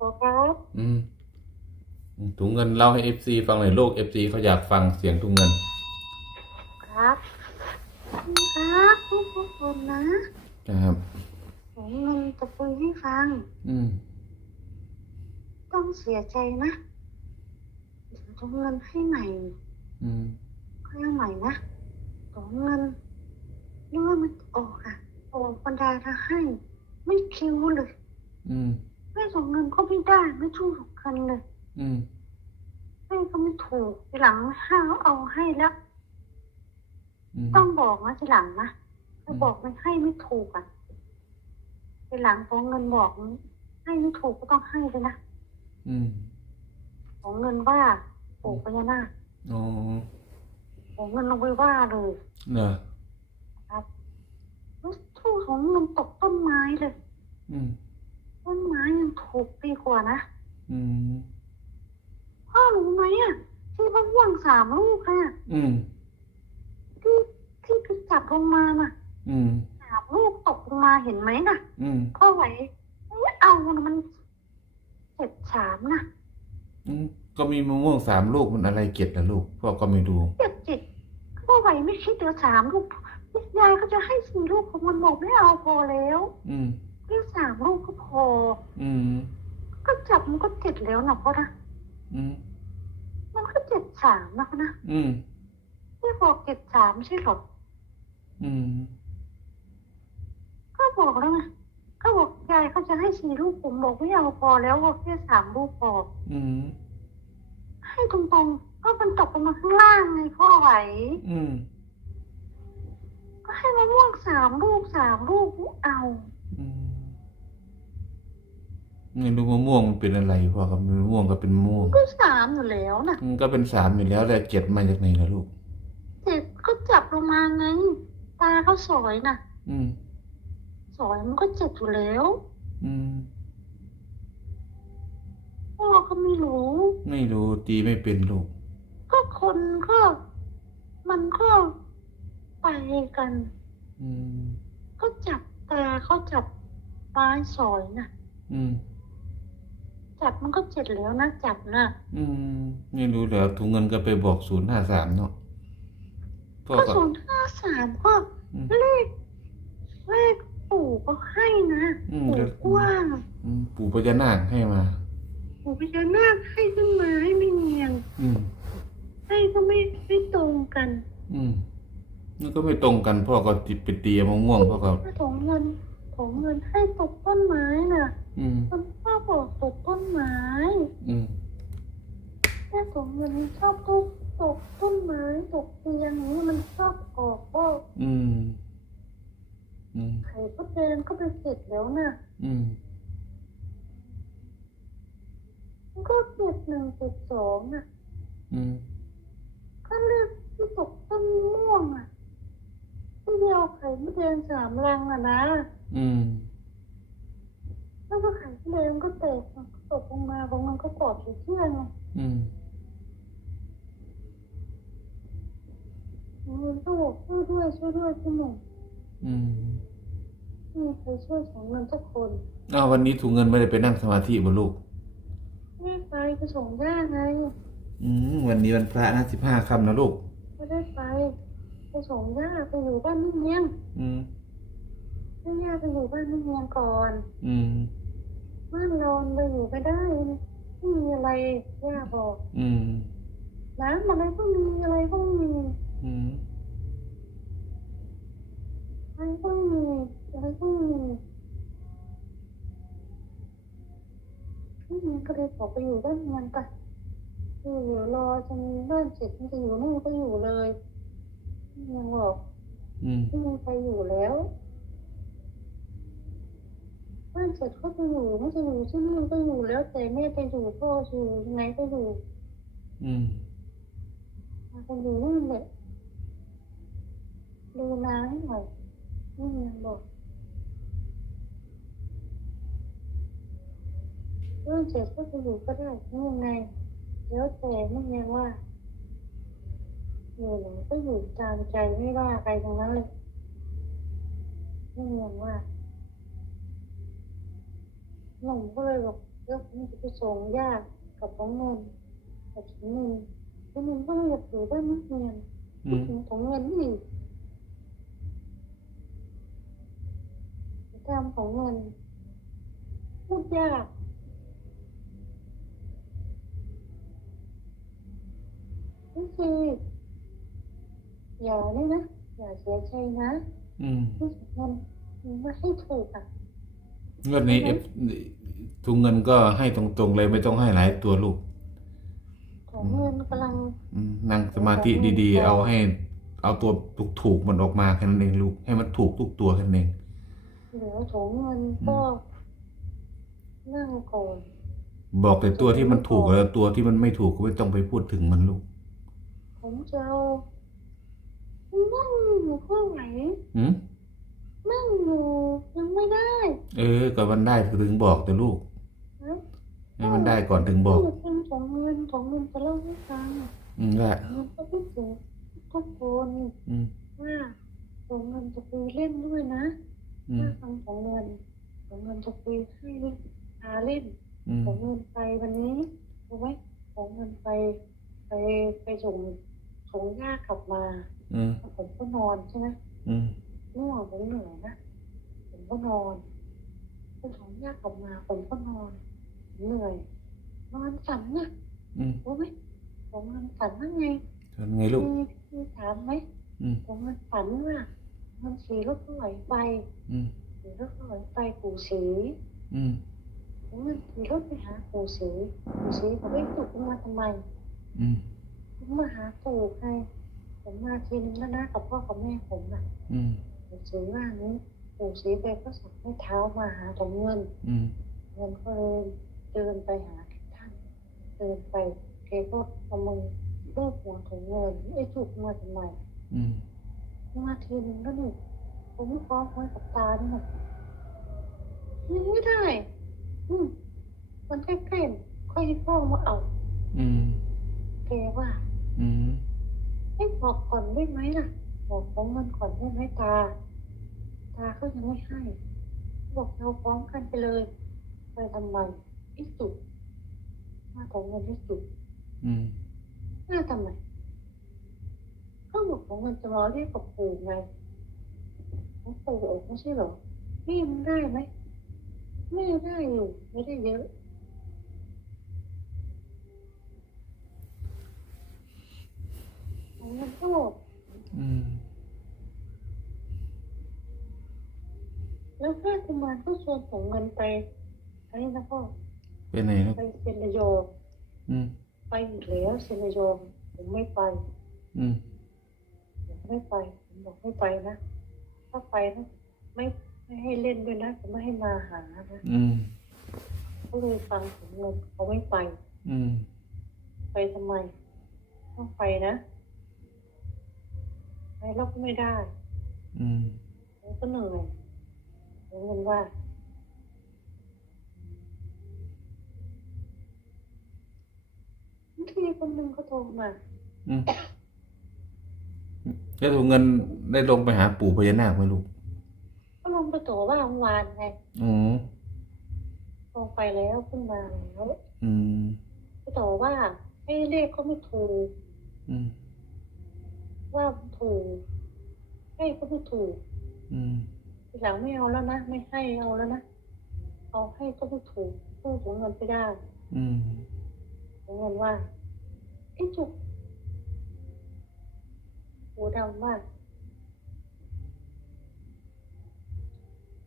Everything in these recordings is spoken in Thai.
ขอครับอืมถุงเงินเล่าให้เอฟซีฟังหน่อยลูกเอฟซีเขาอยากฟังเสียงถุงเงิน ครับ ครับทุกคนนะครับผมเงินจะคุยให้ฟัง อืมต้องเสียใจนะเดี๋ยวต้องเงินให้ใหม่ อืมให้เอาใหม่นะต้องเงินเรื่องมันออกอะออกบรรดาถ้าให้ ไม่คิวเลย อืม ไม่ส่งเงินก็ไม่ได้ไม่ถูกกันเลย อืมให้ก็ไม่ถูกทีหลังห้าเอาให้แล้วอืมต้องบอกนะทีหลังนะถ้าบอกไม่ให้ไม่ถูกอะทีหลังพอเงินบอกให้ไม่ถูกก็ต้องให้เลยนะอืมของเงินว่าปลูกพญานาคอ๋อของเงินลงไปว่าเลยเนอะครับแล้วทู่ของเงินตกต้นไม้เลย อืมต้นไม้ยังถูกดีกว่านะอืมพ่อรู้ไหมอะที่มะม่วงสามลูกอะอืมที่ที่ไปจับลงมาน่ะ อืมสามลูกตกลงมาเห็นไหมน่ะ อืมพ่อไหวไม่เอานะมันเจ็ดสามนะอืมก็มีมะม่วงสามลูกมันอะไรเก็ดนะลูกพ่อก็ไม่ดูเจ็ดจิตพ่อไหวไม่คิดเดี๋ยวสามลูกยายก็จะให้สี่ลูกของมันบอกไม่เอาพอแล้วอืมแค่สามลูกก็พอ อืม ก็จับมันก็เจ็ดแล้วนะพ่อนะอืม มันก็เจ็ดสามนะพ่อนะอืมไม่บอกเจ็ดสามไม่ใช่หรอกอืม ก็บอกแล้วไงก็บอกยายเขาจะให้สี่ลูกผมบอกไม่เอาพอแล้วว่าแค่สามลูกพออืม ให้ตรงๆ ก็มันตกลงมาข้างล่างไงพ่อไหว อืม ก็ให้มะม่วงสามลูกสามลูกไม่เอาอืม ไม่รู้มะม่วงมันเป็นอะไรพ่อกับมะม่วงก็เป็นมะม่วง ก็สามอยู่แล้วนะอืมก็เป็นสามอยู่แล้วแต่เจ็ดมาจากไหนนะลูกเด็กก็จับลงมาไงตาเขาสอยนะอืมสอยมันก็เจ็บอยู่แล้ว อืมพ่อก็ไม่รู้ ไม่รู้ตีไม่เป็นลูก ก็คนก็ มันก็ไปกัน อืม ก็จับตาเขาจับไม้สอยนะอืม จับมันก็เจ็บแล้วนะจับนะอืม ไม่รู้แล้วถุงเงินก็ไปบอกศูนย์ห้าสามเนาะพ่อก็ก็ศูนย์ห้าสามก็อืม เลขเลขปู่ก็ให้นะอืมปู่กว้างอืมปู่พญานาคให้มา ปู่พญานาคให้ขึ้นมาให้ไม่เนียง อืม ให้ก็ไม่ไม่ตรงกันอืมนี่ก็ไม่ตรงกันพ่อก็ติดไปตีมะม่วงพ่อก็ถ้าถงเงิน ถงเงินให้ตกต้นไม้น่ะอืมมันชอบบอกตกต้นไม้อืมแม่ถงเงินมันชอบตกตกต้นไม้ตกเตียงอย่างนี้มันชอบออกก็อืมอืมไข่ก็เดินก็ไปเสร็จแล้วน่ะอืมมันก็เจ็ดหนึ่งเจ็ดสองน่ะ อืมก็เลือกที่ตกต้นม่วงอะที่เดียวไข่มดแดงสามรังอะนะ อืมแล้วก็ไข่มดแดงก็แตกมันก็ตกลงมาของมันก็กอดอยู่เชื่อกไงอืมมันก็บอกช่วยด้วยช่วยด้วยพี่หนุ่มอืมไม่มีใครช่วยสองเงินทุกคนอ้าววันนี้ถุงเงินไม่ได้ไปนั่งสมาธิบ่ลูกแม่ไปไปส่งย่าไงอืมวันนี้วันพระนะสิบห้าค่ำนะลูกไม่ได้ไปไปส่งย่าไปอยู่บ้านนี่เนียงอืม ให้ย่าไปอยู่บ้านนี่เนียงก่อน อืม บ้านนอนไปอยู่ไม่ได้ไม่มีอะไรย่าบอกอืมน้ำอะไรก็มีอะไรก็มีอืมอะไรก็มีอะไรก็มีนี่มันก็เลยบอกไปอยู่บ้านเนียงไปอยู่เดี๋ยวรอจนบ้านเสร็จมันจะอยู่นู่นก็อยู่เลยนี่ยังบอกอืมไม่มีใครอยู่แล้วบ้าน เสร็จก็ไปอยู่ไม่จะอยู่ที่นู่นก็อยู่แล้วแต่แม่ไปอยู่พ่ออยู่ยังไงก็อยู่ อืมมาไปอยู่นู่นแหละดูน้าให้หน่อยนี่ยังบอกบ้านเสร็จก็ไปอยู่ก็ได้นี่ยังไงแล้วแต่ไม่ยังว่าอยู่ไหนก็อยู่ตามใจไม่ว่าใครทั้งนั้นเลยนี่ยังว่า หนุ่มก็เลยบอกไปแล้วมันจะไปส่งยากกับของเงินกับถุงเงินแล้วมันก็ไม่อยากอยู่บ้านนักเรียนอืมถึงของเงินอีกตามของเงินพูดยากนี่คืออย่าเลยนะอย่าเสียใจนะอืมที่สำคัญไม่ให้ถูกอะ งวดนี้เอฟถุงเงินก็ให้ตรงๆเลยไม่ต้องให้หลายตัวลูกของเงินกำลังอืมนั่งสมาธิดีๆ เอาให้ เอาตัวถูกๆมันออกมาแค่นั้นเองลูก ให้มันถูกทุกตัวแค่นั้นเอง เหลือของเงินก็นั่งก่อนบอกแต่ตัวที่มันถูกแล้วตัวที่มันไม่ถูกก็ไม่ต้องไปพูดถึงมันลูก ผมจะเอานั่งอยู่ข้างไหน อืม นั่งอยู่ยังไม่ได้ เออก็มันได้ถึงบอกแต่ลูกนะให้มันได้ก่อนถึงบอกนี่เป็นของเงินของเงินจะเล่าให้ฟังอืมได้เงินก็พิสูจน์ทุกคนอืมว่าของเงินจะคุยเล่นด้วยนะอืมถ้าฟังของเงินของเงินจะคุยให้หาเล่นอืมของเงินไปวันนี้รู้ไหมของเงินไป ไปไปส่งส่งย่ากลับมาอืมผมก็นอนใช่ไหมอืมง่วงผมเหนื่อยนะผมก็นอน ไปส่งย่ากลับมาผมก็นอน เหนื่อย นอนฝันนะอืมรู้ไหมผมนอนฝันว่าไงทำไงลูกมีมีถามไหมอืมผมนอนฝันว่ามันสีรถไหลไปอืมสีรถไหลไปปู่สีอืมผมมันขี่รถไปหาปู่สีปู่สีบอกไม่ตุกมาทำไมอืมผมมาหาปู่ใครผมมาทีนึงแล้วนะกับพ่อกับแม่ผมน่ะอืมปู่สีว่านี้ ปู่สีไปก็สั่งให้เท้ามาหาตรงเงินอืมเงินก็เลยเดินไปหาท่านเดินไปแกก็เอามือลูบหัวของเงินไอ้จุกมาทำไมอืมมาทีนึงแล้วนี่ผมไม่ฟ้องไว้กับตานี่นะยังไม่ได้ อืมมันใกล้ๆค่อยพ่อมาเอา อืมแกว่า อืมให้บอกก่อนได้ไหมล่ะ บอกของเงินก่อนได้ไหมตาตาเขายังไม่ให้ บอกเราพร้อมกันไปเลยไปทำไมที่สุดมาของเงินที่สุดอืมมาทำไมก็บอกของเงินจะรอเรียกกับปู่ไงของปู่ออกไม่ใช่เหรอนี่มันได้ไหมไม่ได้อยู่ไม่ได้เยอะของเงินก็อืม แล้วแม่กุมารก็ชวนส่งเงินไปอันนี้นะพ่อไปไหนลูกไปเซนโยอืมไปอีกแล้วเซนโยผมไม่ไป อืมผมไม่ไปผมบอกไม่ไปนะถ้าไปนะไม่ไม่ให้เล่นด้วยนะผมไม่ให้มาหานะอืมก็เลยฟังผมเงินเขาไม่ไป อืม ไปทำไมต้องไปนะไปแล้วก็ไม่ได้ อืมผมก็เหนื่อยผม เงินว่าบางทีคนหนึ่งเขาโทรมาอืมแล้วถุงเงินได้ลงไปหาปู่พญานาคไหมลูกก็ลงไปตัวว่าเมื่อวานไงอ๋อลงไปแล้วขึ้นมาแล้วอืมไปต่อว่าให้เลขก็ไม่ถูกอืมว่าถูกให้ก็ไม่ถูก อืมที หลังไม่เอาแล้วนะ ไม่ให้เอาแล้วนะเอาให้ก็ไม่ถูกพูดถึงเงินไปได้อืมถึงเงินว่าไอ้จุกหูดำว่า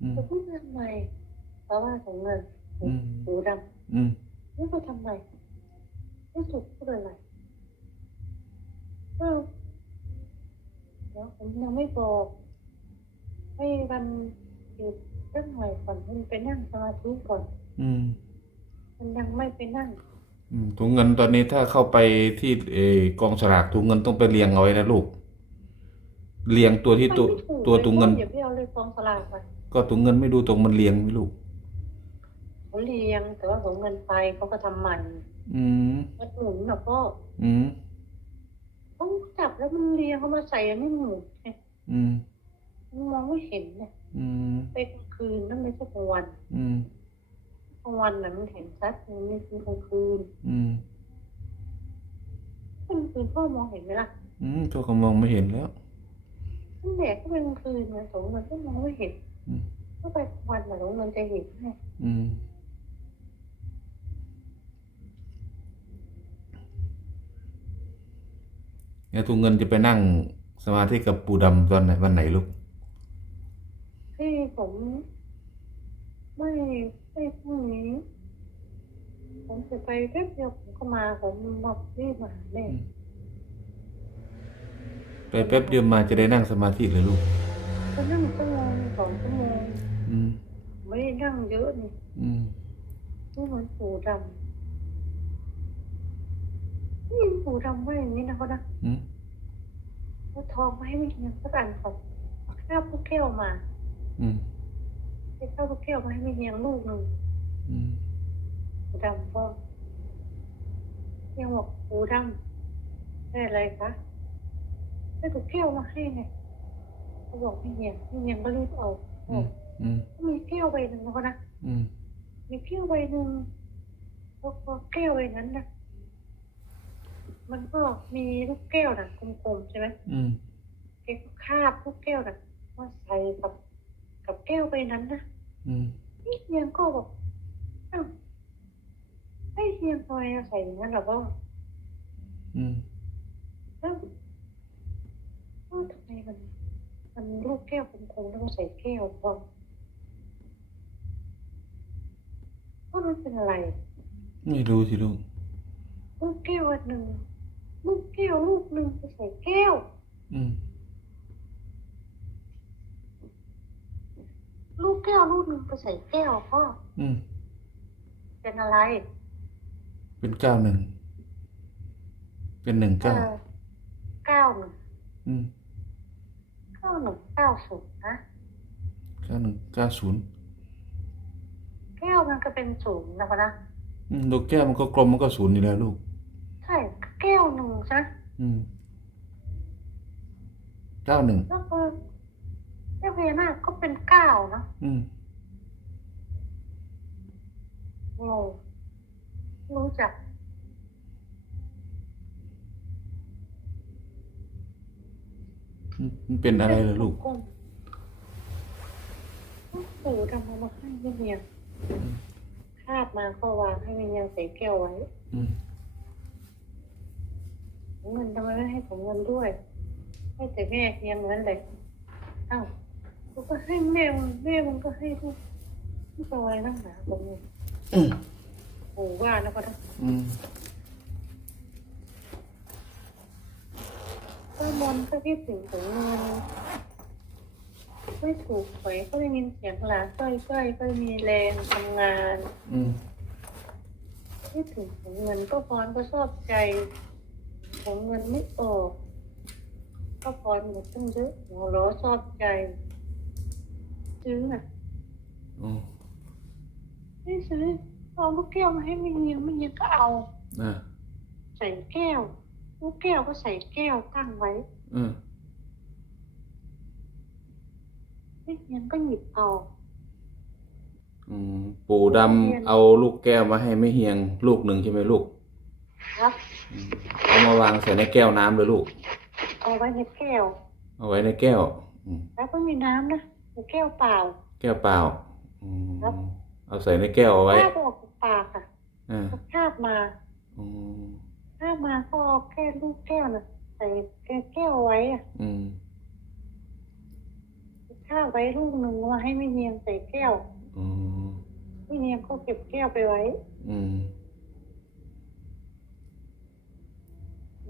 อืมจะพูดทำไมเพราะว่าของเงินอืมหูดอืมำนี่ก็ทำไมไอ้จุกพูดอะไรเออเดี๋ยวผมยังไม่บอก ให้วันหยุดสักหน่อยก่อนมันไปนั่งสมาธิก่อน อืม มันยังไม่ไปนั่งอืมถุงเงินตอนนี้ถ้าเข้าไปที่เออกองสลากถุงเงินต้องไปเรียงเอาไว้นะลูก เรียงตัวที่ตัวมันไม่ถูกตัวถุงเงินอย่าไปเอาเลยกองสลากไปก็ถุงเงินไม่ดูตรงมันเรียงไหมลูกเขาเรียงแต่ว่าของเงินไปเขาก็ทำมัน อืมมันหมุนแบบก็อืมต้องจับแล้วมันเรียงเขามาใส่อันนี้หมุนไงอืม มันมองไม่เห็นเนี่ยอืมไปกลางคืนนั่นไม่ใช่กลางวันอืมเขาลางวันน่ะมันเห็นชัดมันไม่คือกลางคืนอืมกลางคืนพ่อมองเห็นไหมล่ะอืมตัวก็มองไม่เห็นแล้วตั้งแต่ก็เป็นกลางคืนนะสมมันก็มองไม่เห็นอืมก็ไปกลางวันน่ะสมมันจะเห็นให้อืมแล้วตัวเงินจะไปนั่งสมาธิกับปู่ดำตอนไหนวันไหนลูก ที่ผมไม่ไม่พรุ่งนี้ ผมจะไปแป๊บเดียวผมก็มาผมมารีบมาหาแม่ไปแป๊บเดียวมาจะได้นั่งสมาธิเลยลูกก็นั่งชั่วโมงสองชั่วโมงอืมไม่ได้นั่งเยอะนี่อืมไม่เหมือนปู่ดำนี่ปู่ดำว่าอย่างนี้นะเขานะอืมเอาทองมาให้ไม่เฮียสักอันก่อนเอาข้าวพวกแก้วมา อืมเอาข้าวพวกแก้วมาให้ไม่เฮียลูกหนึ่งอืมปู่ดำก็ยังบอกปู่ดำได้อะไรคะได้พวกแก้วมาให้ไงเขาบอกไม่เฮียไม่เฮียก็รีบเอาอืมอืมมีแก้วใบหนึ่งนะเขานะอืมมีแก้วใบหนึ่งแล้วก็แก้วใบนั้นนะมันก็มีลูกแก้วนะกลมๆใช่ไหมอืมแกก็คาบลูกแก้วนะมาใส่กับ กับแก้วใบนั้นนะอืมนี่เฮียงก็บอกอ้าวไอ้เฮียงทำไมเอาใส่อย่างนั้นหรอวะอืมแล้วเอ้าทำไมมันมันลูกแก้วกลมๆแล้วมาใส่แก้วพอว่ามันเป็นอะไร ไม่รู้สิลูกลูกแก้วอันหนึ่งลูกแก้วลูกหนึ่งไปใส่แก้ว อืม ลูกแก้วลู กหนึ่งไปใส่แก้วพ่ออืม เป็นอะไร เป็นเก้าหนึ่ง เป็นหนึ่งเอเก้าอเก้าหนึ่งอืมเก้าหนึ่งเก้าศูนย์นะเก้าหนึ่งเก้าศูนย์แก้วมันก็เป็นศูนย์นะคะนะอืมลูกแก้วมันก็กลมมันก็ศูนย์อยู่แล้วลูก ใช่แก้วหนึ่งใช่อืมเก้าหนึ่งแล้วก็แก้วพญานาคก็เป็นเก้านะอืม งงรู้จัก มันเป็นอะไรเหรอลูกปู่ทำมามาให้ไม่เนียงคาดมาก็วางให้ไม่เนียงใส่แก้วไว้อืมเงินทำไมไม่ให้ผมเงินด้วย ให้แต่แม่เพียงนั้นเลยอ้าวกูก็ให้แม่มึงแม่มึงก็ให้ลูกลูกอะไรนักหนาผมเนี่ย อืมโอ้ว่านะก็ได้อืมก็มนต์ก็คิดถึงถึงเงินไม่ถูกหวยก็ได้ยินเสียงหลานก้อยก้อยก็มีแรงทำงานอืมคิดถึงถึงเงินก็พรก็ชอบใจของเงินไม่ออก ก็พรหมดตั้งเยอะหัวเราะชอบใจ ซื้อน่ะอ๋อ ไม่ซื้อเอาลูกแก้วมาให้ไม่เงียไม่เงียก็เอาอ่าใส่แก้วลูกแก้วก็ใส่แก้วตั้งไว้อืมไม่เงียก็หยิบเอาอืมปู่ดำเอาลูกแก้วมาให้แม่เฮียง ลูกหนึ่งใช่ไหมลูก ครับอืมเอามาวางใส่ในแก้วน้ำเลยลูก เอาไว้ในแก้ว เอาไว้ในแก้ว อืมแล้วก็มีน้ำนะในแก้วเปล่า แก้วเปล่า อืมครับ เอาใส่ในแก้วเอาไว้คาบออกจากปากค่ะอ่าก็คาบมาอืมคาบมาก็เอาแก้วลูกแก้วน่ะใส่แก้วไว้อะอืมคาบไว้ลูกหนึ่งมาให้ไม่เนียงใส่แก้วอืมไม่เนียงก็เก็บแก้วไปไว้ อืม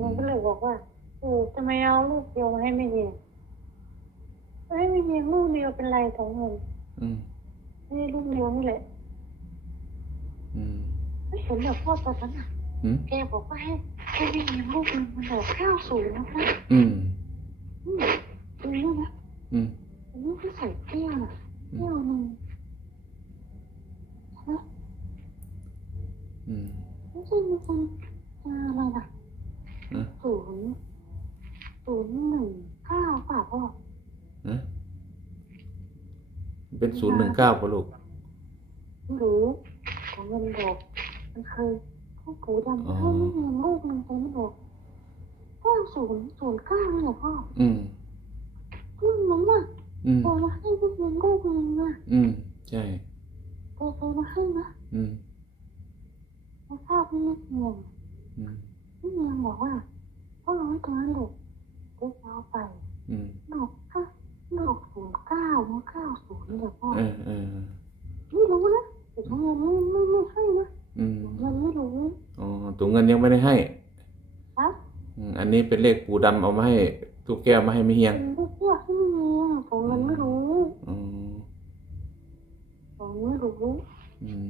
มันก็เลยบอกว่าโอ้ทำไมเอาลูกเดียวมาให้ไม่เนียงให้ไม่เนียงลูกเดียวเป็นไรของเงินอืม ให้ลูกเดียวนี่แหละอืมไม่เห็นแบบพ่อตอนนั้นอะอืมแกบอกว่าให้ให้ไม่เนียงลูกหนึ่งมันเหลือข้าวสูงนะคะอืมอืมดูนี่นะอืมอันนี้ก็ใส่แก้วน่ะแก้วหนึ่งฮะอืมไม่ใช่มีคนอะไรนะนะ ศูนย์ศูนย์หนึ่งเก้าป่ะพ่อ นะ เป็นศูนย์หนึ่งเก้าป่ะลูกไม่รู้ของเงินบอกมันเคยพ่อปู่ดำให้ไม่เงินลูกมันไปไม่บอกเก้าศูนย์ศูนย์เก้านี่แหละพ่ออืมลูกนั้นน่ะอืมโทรมาให้ลูกเงินลูกนึงน่ะอืมใช่โทรโทรมาให้นะอืมมาทราบไม่เงินอืมนี่เงินบอกว่าพ่อร้อยตรงนั้นลูกเด็กเอาไปอืมดอกค่ะดอกศูนย์เก้า มาเก้าศูนย์เดี๋ยวพ่อเออเออไม่รู้นะแต่ถุงเงินไม่ไม่ไม่ให้นะอืมถุงเงินไม่รู้อ๋อตัวเงินยังไม่ได้ให้ครับอืมอันนี้เป็นเลขปูดำเอามาให้ทุกแก้วมาให้ไม่เฮียงเป็นลูกเพื่อให้ไม่มีถุงเงินไม่รู้อืมถุงเงินไม่รู้อืม